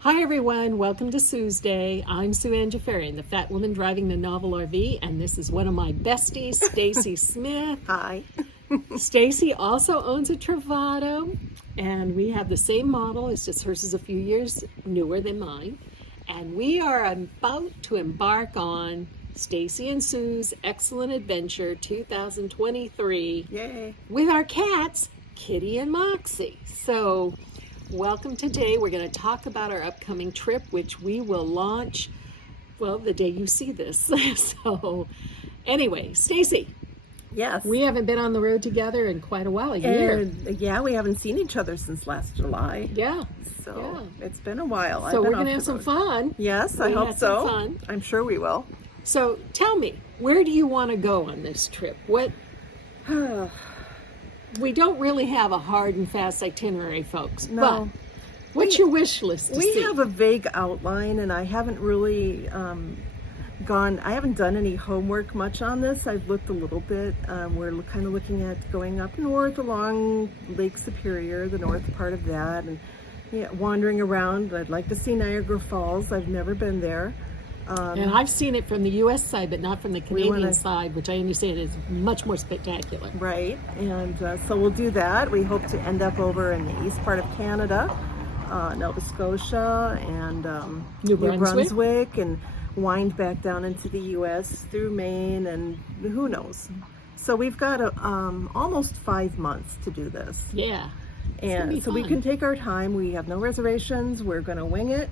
Hi everyone, welcome to Sue's Day. I'm Sue Ann Jafarian, the fat woman driving the novel RV, and this is one of my besties, Stacy Smith. Hi. Stacy also owns a Travato, and we have the same model. It's just hers is a few years newer than mine. And we are about to embark on Stacy and Sue's Excellent Adventure 2023. Yay. With our cats, Kitty and Moxie. So welcome today. We're going to talk about our upcoming trip, which we will launch, well, the day you see this. So anyway, Stacy, Yes. we haven't been on the road together in quite a while, a year. Yeah, we haven't seen each other since last July. Yeah. So it's been a while. So we're going to have some fun. Yes, I We hope had so. some fun. I'm sure we will. So tell me, where do you want to go on this trip? What? We don't really have a hard and fast itinerary, folks. No. But what's your wish list to We see? have a vague outline, and I haven't really I haven't done any homework much on this. I've looked a little bit. We're kind of looking at going up north along Lake Superior, the north part of that, and wandering around. I'd like to see Niagara Falls. I've never been there. And I've seen it from the U.S. side, but not from the Canadian wanna- side, which I understand is much more spectacular. Right, and so we'll do that. We hope to end up over in the east part of Canada, Nova Scotia, and New Brunswick, and wind back down into the U.S. through Maine, and who knows. So we've got almost 5 months to do this, Yeah. It's gonna be and so we fun. can take our time. We have no reservations. We're going to wing it.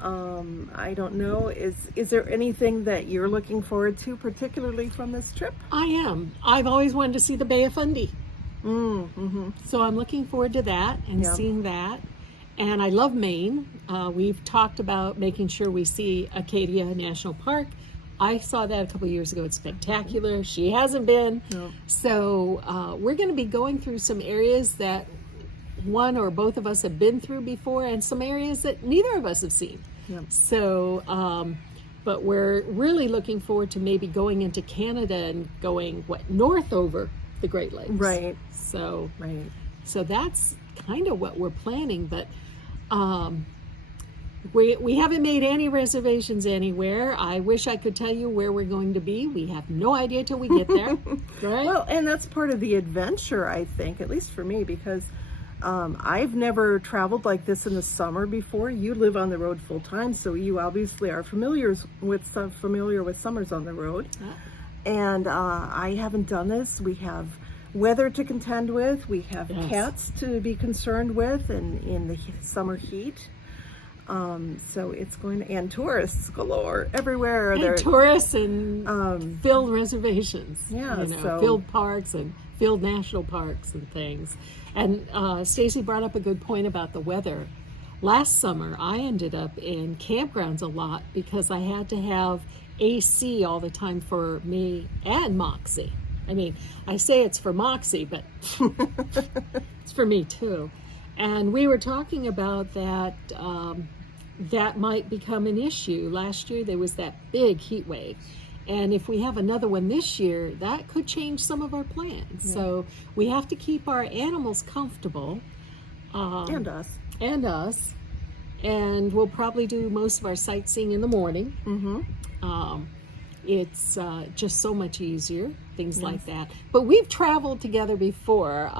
I don't know. Is there anything that you're looking forward to, particularly from this trip? I am. I've always wanted to see the Bay of Fundy. Mm-hmm. So I'm looking forward to that and Yeah. seeing that. And I love Maine. We've talked about making sure we see Acadia National Park. I saw that a couple years ago. It's spectacular. She hasn't been. No. So we're going to be going through some areas that one or both of us have been through before, and some areas that neither of us have seen. Yep. So, but we're really looking forward to maybe going into Canada and going north over the Great Lakes. Right. So, Right. so that's kind of what we're planning. But we haven't made any reservations anywhere. I wish I could tell you where we're going to be. We have no idea till we get there. Right? Well, and that's part of the adventure, I think, at least for me, because I've never traveled like this in the summer before. You live on the road full time, so you obviously are familiar with summers on the road. Yeah. And I haven't done this. We have weather to contend with. We have Yes. cats to be concerned with, and in the summer heat. So it's going to, and tourists galore everywhere. And They're- tourists and filled reservations. Yeah, so- filled parks and filled national parks and things. And Stacy brought up a good point about the weather. Last summer, I ended up in campgrounds a lot because I had to have AC all the time for me and Moxie. I mean, I say it's for Moxie, but it's for me too. And we were talking about that. That might become an issue. Last year there was that big heat wave, and if we have another one this year, that could change some of our plans. Yeah. So we have to keep our animals comfortable, and us. and we'll probably do most of our sightseeing in the morning. Mm-hmm. It's just so much easier, things like that. But we've traveled together before.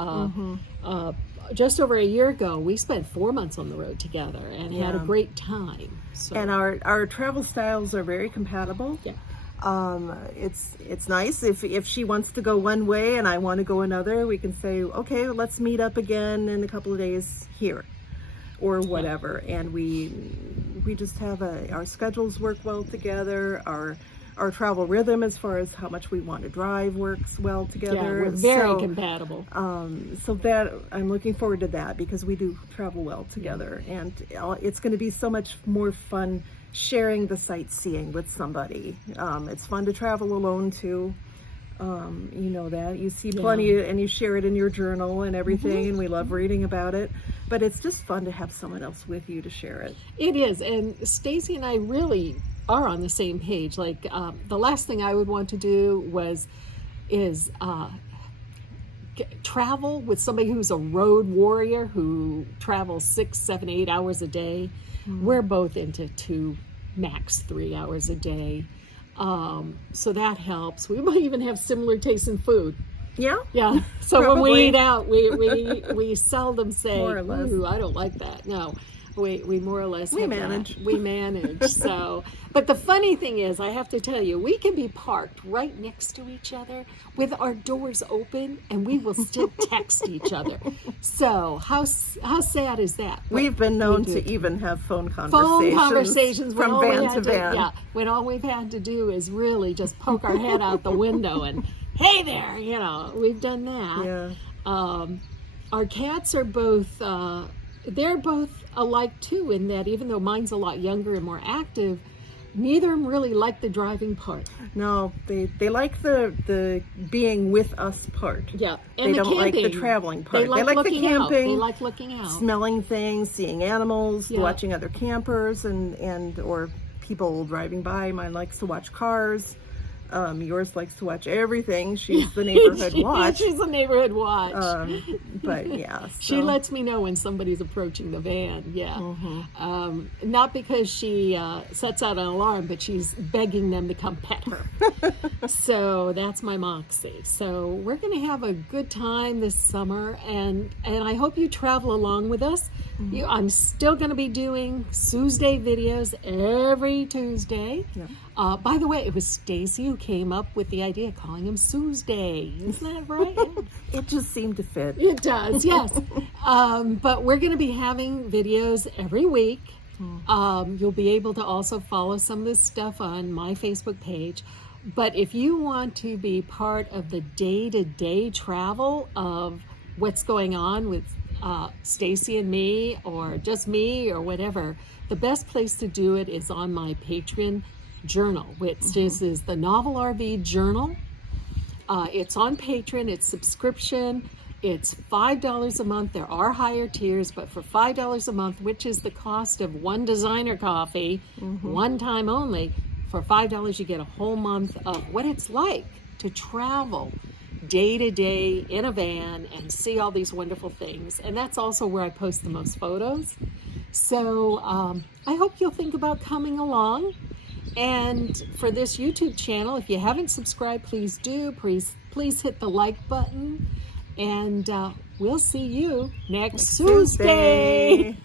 Just over a year ago, we spent 4 months on the road together and had a Yeah. great time. So, And our travel styles are very compatible. yeah. It's nice if she wants to go one way and I want to go another, we can say, okay, let's meet up again in a couple of days here or whatever. And we just have our schedules work well together. Our travel rhythm, as far as how much we want to drive, works well together. Yeah, we're very So, compatible. so that I'm looking forward to that, because we do travel well together, and it's going to be so much more fun sharing the sightseeing with somebody. It's fun to travel alone too. You know that you see plenty and you share it in your journal and everything, and we love reading about it, but it's just fun to have someone else with you to share it. It is, and Stacy and I really are on the same page. Like the last thing I would want to do is travel with somebody who's a road warrior who travels 6, 7, 8 hours a day. We're both into 2, max 3 hours a day. So that helps. We might even have similar tastes in food. Yeah. Yeah. So when Probably. we eat out, we seldom say, More or less. "Ooh, I don't like that." No, we more or less We have manage. that. We manage. So, but the funny thing is, I have to tell you, we can be parked right next to each other with our doors open, and we will still text each other. So how sad is that? But We've been known we do. to even have phone Conversations when from all we van had to van. Yeah, when all we've had to do is really just poke our head out the window and, hey there, we've done that. Yeah. Our cats are both, they're both alike too, in that even though mine's a lot younger and more active, neither of them really like the driving part. No, they like the being with us part. Yeah, They and the don't like the camping. traveling part. They like the looking out. camping. They like looking out. Smelling things, seeing animals, Yeah. watching other campers, and or people driving by. Mine likes to watch cars. Yours likes to watch everything. She's the neighborhood watch. She's a neighborhood watch. But yeah, She so. lets me know when somebody's approaching the van. Yeah, Mm-hmm. not because she sets out an alarm, but she's begging them to come pet her. So that's my Moxie. So we're going to have a good time this summer, and I hope you travel along with us. Mm-hmm. I'm still going to be doing Tuesday videos every Tuesday. Yeah. By the way, it was Stacy who came up with the idea of calling him Tuesday. Isn't that right? Yeah. It just seemed to fit. It does, yes. But we're going to be having videos every week. You'll be able to also follow some of this stuff on my Facebook page. But if you want to be part of the day-to-day travel of what's going on with Stacy and me, or just me, or whatever, the best place to do it is on my Patreon journal, which is the Novel RV Journal. It's on Patreon. It's subscription. It's $5 a month. There are higher tiers, but for $5 a month, which is the cost of one designer coffee, one time only, for $5 you get a whole month of what it's like to travel day to day in a van and see all these wonderful things. And that's also where I post the most photos. So I hope you'll think about coming along. And for this YouTube channel, if you haven't subscribed, please do. Please hit the like button. And we'll see you next Tuesday.